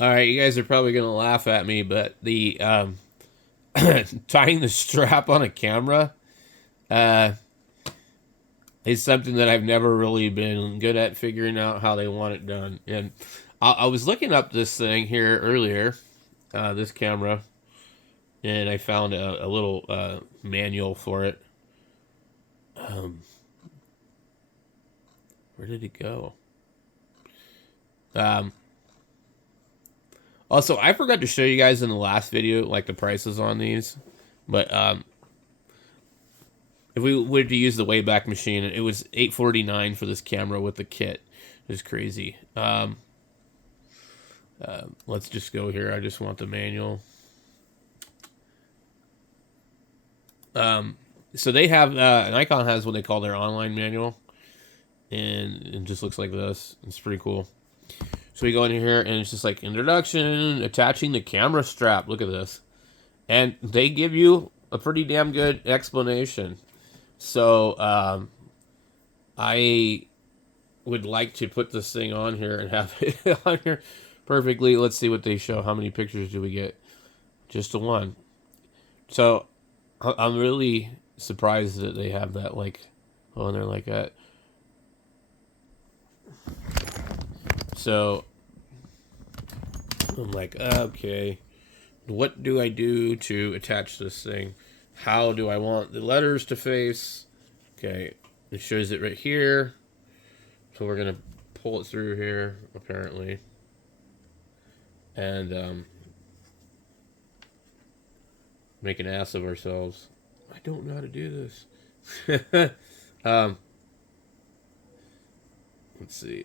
All right, you guys are probably gonna laugh at me, but the tying the strap on a camera uh, is something that I've never really been good at figuring out how they want it done. And I was looking up this thing here earlier, this camera, and I found a little manual for it. Um, where did it go? Um, Also, I forgot to show you guys in the last video like the prices on these, but if we were to use the Wayback Machine, it was $849 for this camera with the kit. It's crazy. Let's just go here. I just want the manual. So they have Nikon has what they call their online manual, and it just looks like this. It's pretty cool. So we go in here, and it's just like introduction, attaching the camera strap. Look at this, and they give you a pretty damn good explanation. So I would like to put this thing on here and have it on here perfectly. Let's see what they show. How many pictures do we get? Just the one. So I'm really surprised that they have that like on there like that. So I'm like, okay, what do I do to attach this thing? How do I want the letters to face? Okay, it shows it right here. So we're gonna pull it through here, apparently, and make an ass of ourselves. I don't know how to do this. um, let's see.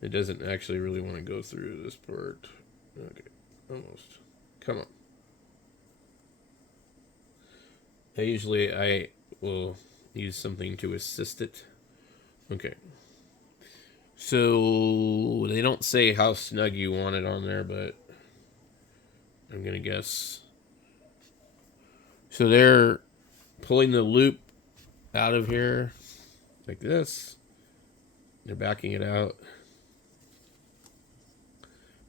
It doesn't actually really want to go through this part. Okay, almost. Come on. I will use something to assist it. Okay. So they don't say how snug you want it on there, but I'm gonna guess. So they're pulling the loop out of here like this. They're backing it out.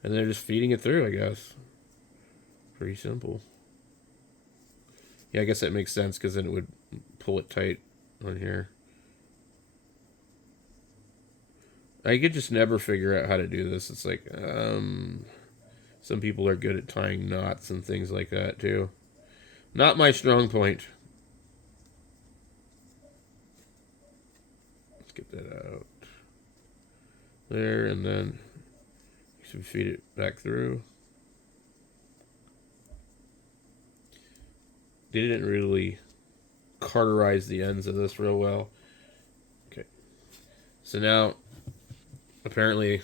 And they're just feeding it through, I guess. Pretty simple. Yeah, I guess that makes sense because then it would pull it tight on here. I could just never figure out how to do this. It's like, some people are good at tying knots and things like that too. Not my strong point. Let's get that out. There, and then you should feed it back through. They didn't really cauterize the ends of this real well. Okay. So now, apparently,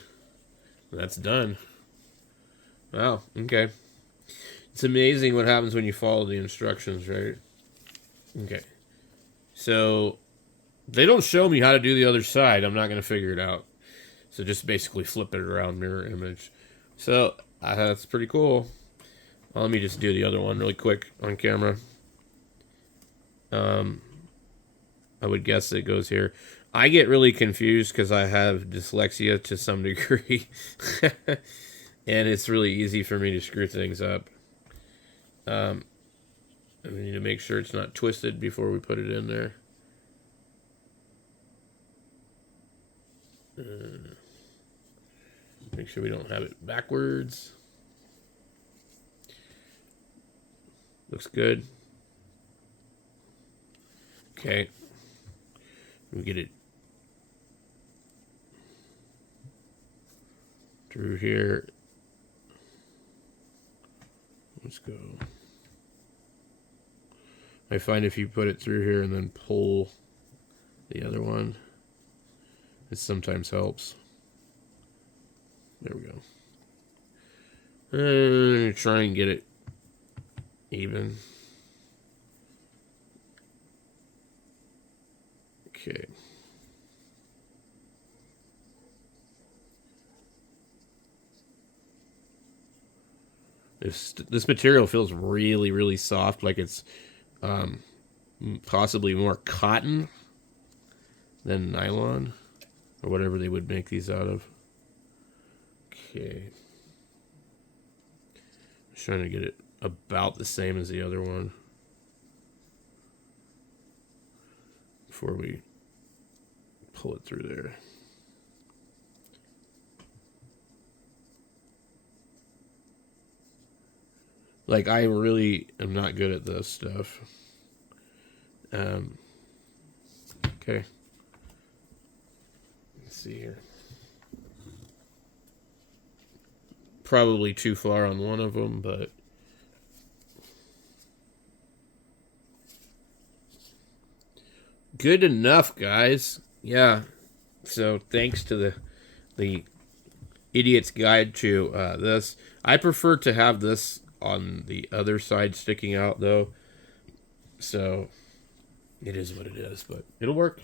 that's done. Wow, okay. It's amazing what happens when you follow the instructions, right? Okay. So, they don't show me how to do the other side. I'm not going to figure it out. So just basically flip it around, mirror image. So, that's pretty cool. Well, let me just do the other one really quick on camera. I would guess it goes here. I get really confused because I have dyslexia to some degree. And it's really easy for me to screw things up. I need to make sure it's not twisted before we put it in there. Make sure we don't have it backwards. Looks good. Okay. We get it through here. Let's go. I find if you put it through here and then pull the other one, it sometimes helps. There we go. And try and get it even. Okay. This material feels really, really soft, like it's possibly more cotton than nylon. or whatever they would make these out of. Okay. Just trying to get it about the same as the other one before we pull it through there. Like, I really am not good at this stuff. Okay. Let's see here. Probably too far on one of them, but good enough, guys. Yeah. So thanks to the idiot's guide to this. I prefer to have this on the other side sticking out, though. So it is what it is, but it'll work.